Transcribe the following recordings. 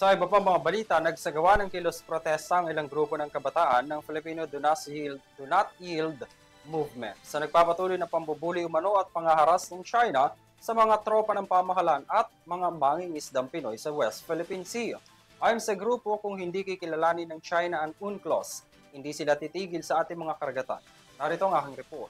Sa iba pang mga balita, nagsagawa ng kilos protesta ang ilang grupo ng kabataan ng Filipino Do Not Yield Movement sa nagpapatuloy na pambubuli umano at pangaharas ng China sa mga tropa ng pamahalaan at mga mangingisdang Pinoy sa West Philippine Sea. Ayon sa grupo, kung hindi kikilalanin ng China ang UNCLOS, hindi sila titigil sa ating mga karagatan. Narito ang aking report.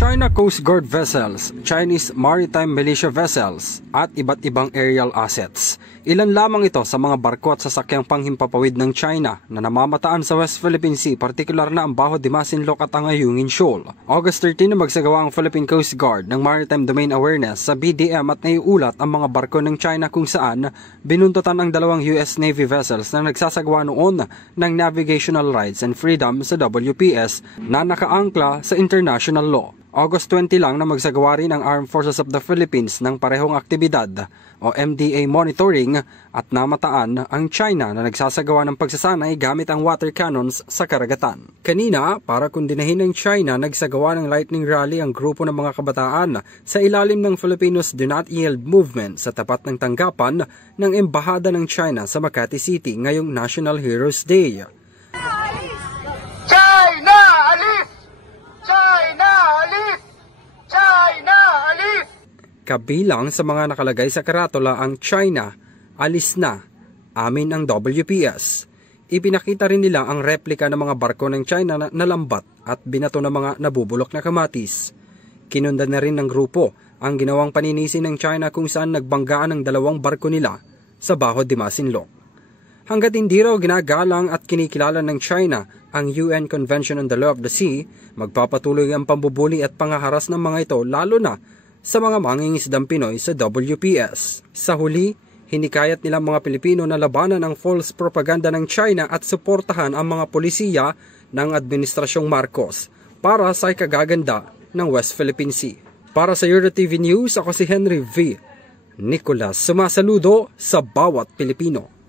China Coast Guard vessels, Chinese maritime militia vessels, at iba't ibang aerial assets. Ilan lamang ito sa mga barko at sasakyang panghimpapawid ng China na namamataan sa West Philippine Sea, partikular na ang Baho de Masinloc at ang Ayungin Shoal. August 13 na magsagawa ang Philippine Coast Guard ng Maritime Domain Awareness sa BDM at naiulat ang mga barko ng China kung saan binuntutan ang dalawang US Navy vessels na nagsasagawa noon ng navigational rights and freedom sa WPS na nakaangkla sa international law. August 20 lang na magsagawa rin ang Armed Forces of the Philippines ng parehong aktibidad o MDA monitoring at namataan ang China na nagsasagawa ng pagsasanay gamit ang water cannons sa karagatan. Kanina, para kundinahin ng China, nagsagawa ng lightning rally ang grupo ng mga kabataan sa ilalim ng Filipinos Do Not Yield Movement sa tapat ng tanggapan ng Embahada ng China sa Makati City ngayong National Heroes Day. China, alis! China, alis! China, alis! Kabilang sa mga nakalagay sa karatula ang China, alis na, amin ang WPS. Ipinakita rin nila ang replika ng mga barko ng China na nalambat at binato ng mga nabubulok na kamatis. Kinundan na rin ng grupo ang ginawang paninisi ng China kung saan nagbanggaan ang dalawang barko nila sa Baho de Masinloc. Hanggat hindi raw ginagalang at kinikilala ng China ang UN Convention on the Law of the Sea, magpapatuloy ang pambubuli at pangaharas ng mga ito lalo na sa mga mangingisdang Pinoy sa WPS. Sa huli, hinikayat nilang mga Pilipino na labanan ang false propaganda ng China at suportahan ang mga polisiya ng Administrasyong Marcos para sa ikagaganda ng West Philippine Sea. Para sa EuroTV News, ako si Henry V. Nicolas, sumasaludo sa bawat Pilipino.